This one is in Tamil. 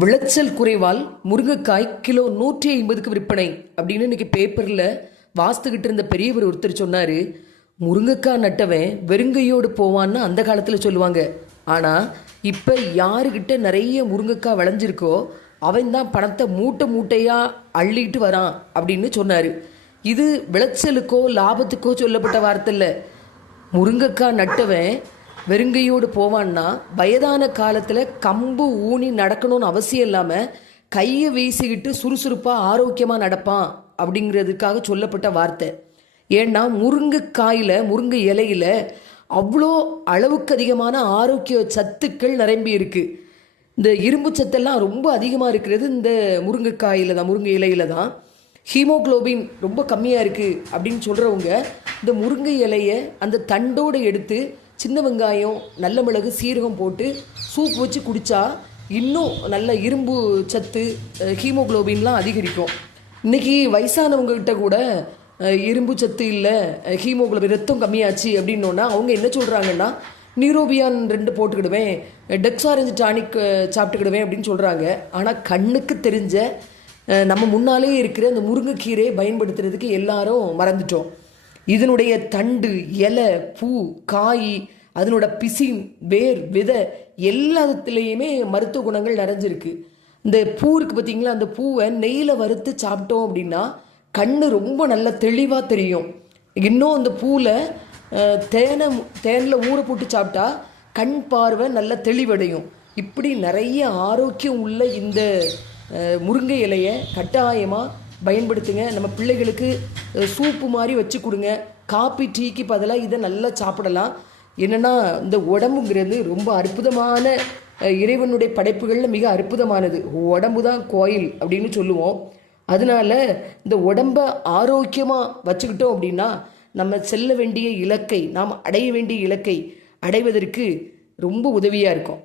விளைச்சல் குறைவால் முருங்கைக்காய் கிலோ 150க்கு விற்பனை அப்படின்னு இன்னைக்கு பேப்பரில் வாஸ்துக்கிட்டு இருந்த பெரியவர் ஒருத்தர் சொன்னார். முருங்கைக்காய் நட்டவன் வெறுங்கையோடு போவான்னு அந்த காலத்தில் சொல்லுவாங்க. ஆனால் இப்போ யாருக்கிட்ட நிறைய முருங்கைக்காய் விளைஞ்சிருக்கோ அவன் தான் பணத்தை மூட்டை மூட்டையாக அள்ளிட்டு வரான் அப்படின்னு சொன்னார். இது விளைச்சலுக்கோ லாபத்துக்கோ சொல்லப்பட்ட வார்த்தை இல்லை. முருங்கைக்காய் நட்டவன் வெறுங்கையோடு போவான்னா வயதான காலத்தில் கம்பு ஊனி நடக்கணும்னு அவசியம் இல்லாமல் கையை வீசிக்கிட்டு சுறுசுறுப்பாக ஆரோக்கியமாக நடப்பான் அப்படிங்கிறதுக்காக சொல்லப்பட்ட வார்த்தை. ஏன்னா முருங்கை இலையில் அவ்வளோ அளவுக்கு அதிகமான ஆரோக்கிய சத்துக்கள் நிரம்பி இருக்குது. இந்த இரும்பு சத்தெல்லாம் ரொம்ப அதிகமாக இருக்கிறது இந்த முருங்கைக்காயில் தான், முருங்கை இலையில் தான். ஹீமோக்ளோபின் ரொம்ப கம்மியாக இருக்குது அப்படின்னு சொல்கிறவங்க இந்த முருங்கை இலையை அந்த தண்டோடு எடுத்து சின்ன வெங்காயம், நல்ல மிளகு, சீரகம் போட்டு சூப் வச்சு குடித்தா இன்னும் நல்ல இரும்பு சத்து, ஹீமோக்ளோபின்லாம் அதிகரிக்கும். இன்றைக்கி வயசானவங்ககிட்ட கூட இரும்பு சத்து இல்லை, ஹீமோக்ளோபின் ரத்தம் கம்மியாச்சு அப்படின்னோன்னா அவங்க என்ன சொல்கிறாங்கன்னா நியூரோபியான் 2 போட்டுக்கிடுவேன், டெக்ஸாரஞ்சு டானிக் சாப்பிட்டுக்கிடுவேன் அப்படின்னு சொல்கிறாங்க. ஆனால் கண்ணுக்கு தெரிஞ்ச நம்ம முன்னாலே இருக்கிற அந்த முருங்கைக்கீரையை பயன்படுத்துறதுக்கு எல்லாரும் மறந்துட்டோம். இதனுடைய தண்டு, இலை, பூ, காய், அதனோட பிசின், வேர், விதை எல்லாத்துலேயுமே மருத்துவ குணங்கள் நிறைஞ்சிருக்கு. இந்த பூ இருக்குது பார்த்தீங்களா, அந்த பூவை நெய்யில் வறுத்து சாப்பிட்டோம் அப்படின்னா கண்ணு ரொம்ப நல்ல தெளிவாக தெரியும். இன்னும் அந்த பூவில் தேனில் ஊற போட்டு சாப்பிட்டா கண் பார்வை நல்ல தெளிவடையும். இப்படி நிறைய ஆரோக்கியம் உள்ள இந்த முருங்கை இலையை கட்டாயமாக பயன்படுத்துங்க. நம்ம பிள்ளைகளுக்கு சூப்பு மாதிரி வச்சு கொடுங்க. காப்பி டீக்கு பதிலாக இதை நல்லா சாப்பிடலாம். என்னென்னா இந்த உடம்புங்கிறது ரொம்ப அற்புதமான, இறைவனுடைய படைப்புகளில் மிக அற்புதமானது. உடம்பு தான் கோயில் அப்படின்னு சொல்லுவோம். அதனால இந்த உடம்பை ஆரோக்கியமாக வச்சுக்கிட்டோம் அப்படின்னா நம்ம செல்ல வேண்டிய இலக்கை, நாம் அடைய வேண்டிய இலக்கை அடைவதற்கு ரொம்ப உதவியாக இருக்கும்.